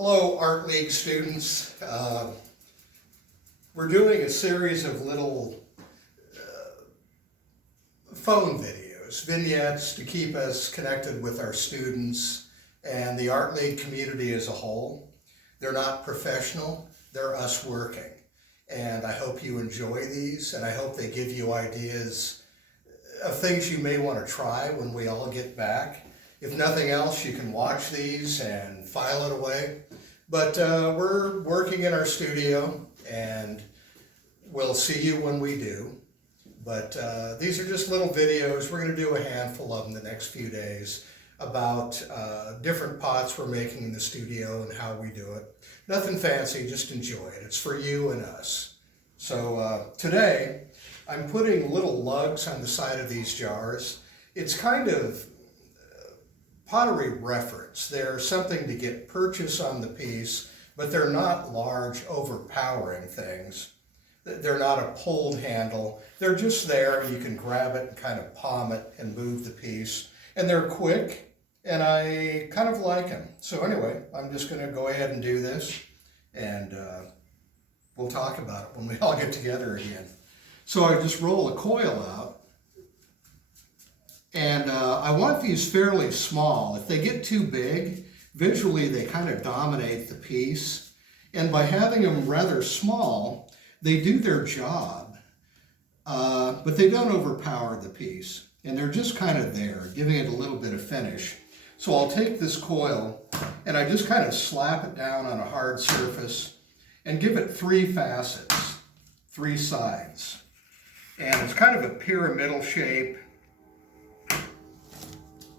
Hello, Art League students. We're doing a series of little phone videos, vignettes to keep us connected with our students and the Art League community as a whole. They're not professional, they're us working. And I hope you enjoy these, and I hope they give you ideas of things you may want to try when we all get back. If nothing else, you can watch these and file it away. But we're working in our studio, and we'll see you when we do. But these are just little videos. We're going to do a handful of them the next few days about different pots we're making in the studio and how we do it. Nothing fancy, just enjoy it. It's for you and us. So today, I'm putting little lugs on the side of these jars. It's kind of pottery reference. They're something to get purchase on the piece, but they're not large, overpowering things. They're not a pulled handle. They're just there. You can grab it and kind of palm it and move the piece. And they're quick, and I kind of like them. So anyway, I'm just going to go ahead and do this, and we'll talk about it when we all get together again. So I just roll a coil out. And I want these fairly small. If they get too big, visually they kind of dominate the piece. And by having them rather small, they do their job, but they don't overpower the piece. And they're just kind of there, giving it a little bit of finish. So I'll take this coil and I just kind of slap it down on a hard surface and give it 3 facets, 3 sides. And it's kind of a pyramidal shape.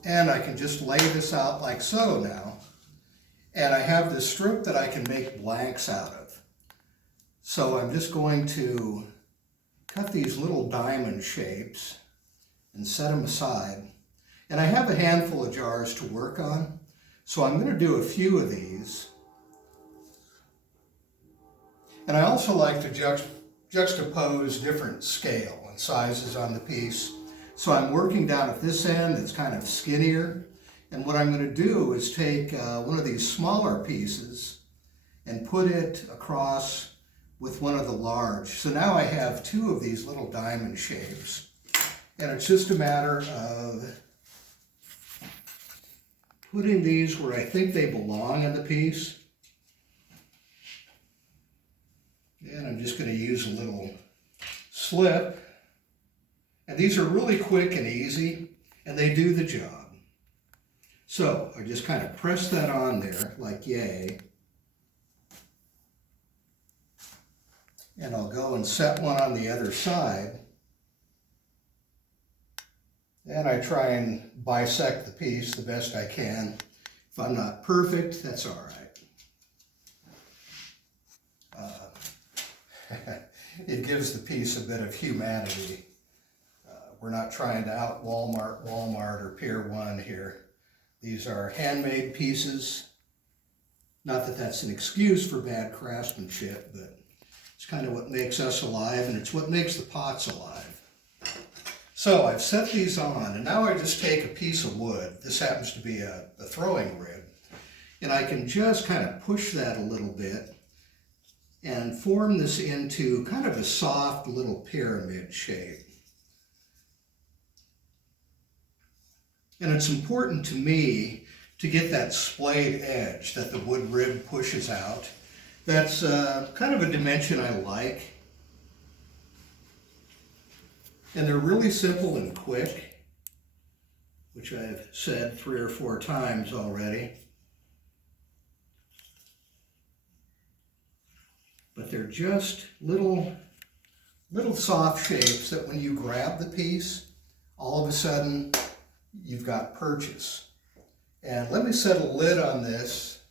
And I can just lay this out like so now. And I have this strip that I can make blanks out of. So I'm just going to cut these little diamond shapes and set them aside. And I have a handful of jars to work on. So I'm going to do a few of these. And I also like to juxtapose different scale and sizes on the piece. So I'm working down at this end, it's kind of skinnier. And what I'm going to do is take one of these smaller pieces and put it across with one of the large. So now I have 2 of these little diamond shapes. And it's just a matter of putting these where I think they belong in the piece. And I'm just going to use a little slip. And these are really quick and easy, and they do the job. So I just kind of press that on there, like yay. And I'll go and set one on the other side. And I try and bisect the piece the best I can. If I'm not perfect, that's all right. It gives the piece a bit of humanity. We're not trying to out Walmart or Pier 1 here. These are handmade pieces. Not that that's an excuse for bad craftsmanship, but it's kind of what makes us alive, and it's what makes the pots alive. So I've set these on, and now I just take a piece of wood. This happens to be a throwing rib. And I can just kind of push that a little bit and form this into kind of a soft little pyramid shape. And it's important to me to get that splayed edge that the wood rib pushes out. That's kind of a dimension I like. And they're really simple and quick, which I've said 3 or 4 times already. But they're just little soft shapes that when you grab the piece, all of a sudden, you've got purchase. And let me set a lid on this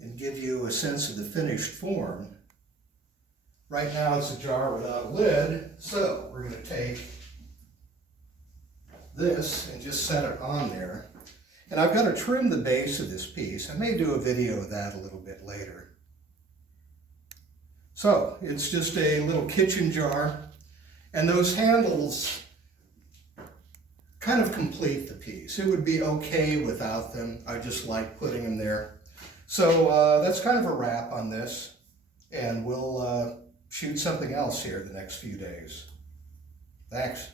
and give you a sense of the finished form. Right now it's a jar without a lid, so we're going to take this and just set it on there. And I've got to trim the base of this piece. I may do a video of that a little bit later. So it's just a little kitchen jar. And those handles kind of complete the piece. It would be okay without them. I just like putting them there. So that's kind of a wrap on this, and we'll shoot something else here the next few days. Thanks.